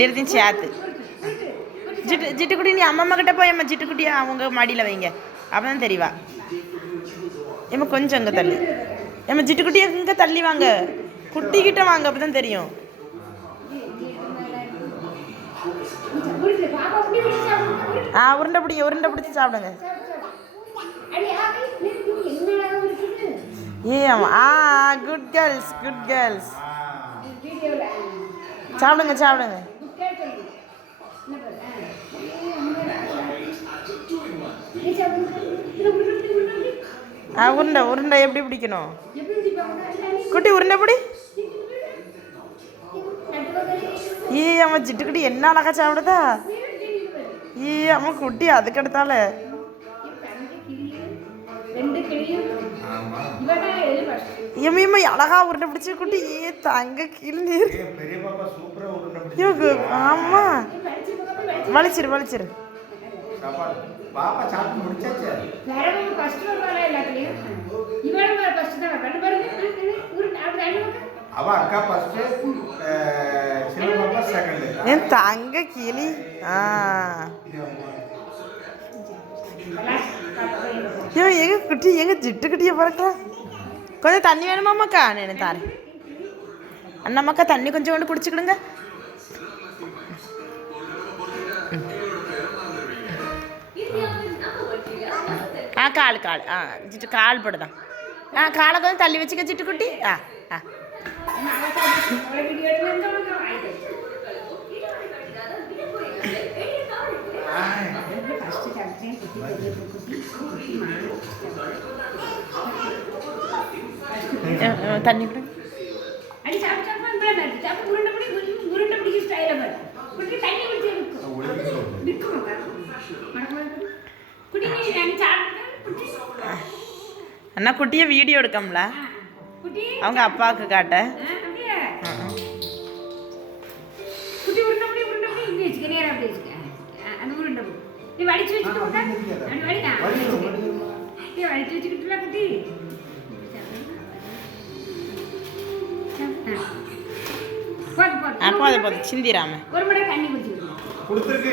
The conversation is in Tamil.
ரெண்டு சேர்த்து ஜிட்டுக்குட்டி நீ அம்மா கிட்ட போய் அம்மா ஜிட்டுக்குட்டி அவங்க மடியில் வைங்க அப்போ தான் தெரியவா. ஏம்மா கொஞ்சம் அங்கே தள்ளி ஏம்மா ஜிட்டுக்குட்டியை இங்கே தள்ளி வாங்க, குட்டிக்கிட்ட வாங்க, அப்போ தான் தெரியும். உருண்டை பிடிச்சி சாப்பிடுங்க. குட் கேர்ள்ஸ் சாப்பிடுங்க. உருண்டை எப்படி பிடிக்கணும் குட்டி? உருண்டை பிடி. அம்மா ஜிட்டுக்குட்டி என்ன அழகா சாப்பிடுதா. அம்மா குட்டி அதுக்கு எடுத்தால எம்மா அழகா உருண்டை பிடிச்சி குட்டி. தங்க கிளி. ஆமா வலிச்சிரு. என் தங்க கிளி. எங்க குட்டி எங்க ஜிட்டுக்குட்டியை பறக்கலாம். கொஞ்சம் தண்ணி வேணுமாம்மாக்கா? நான் தாரேன். அண்ணாம்மாக்கா தண்ணி கொஞ்சம் கொண்டு குடிச்சுக்கிடுங்க. கால் ஜிட்டு கால் போடுதான். காலை கொஞ்சம் தள்ளி வச்சுக்க ஜிட்டுக்குட்டி. தண்ணி கூட அண்ணா குட்டியை வீடியோ எடுக்கம்ல அவங்க அப்பாவுக்கு காட்ட. போதும் சிந்திராம ஒரு மணி தண்ணி குடிச்சு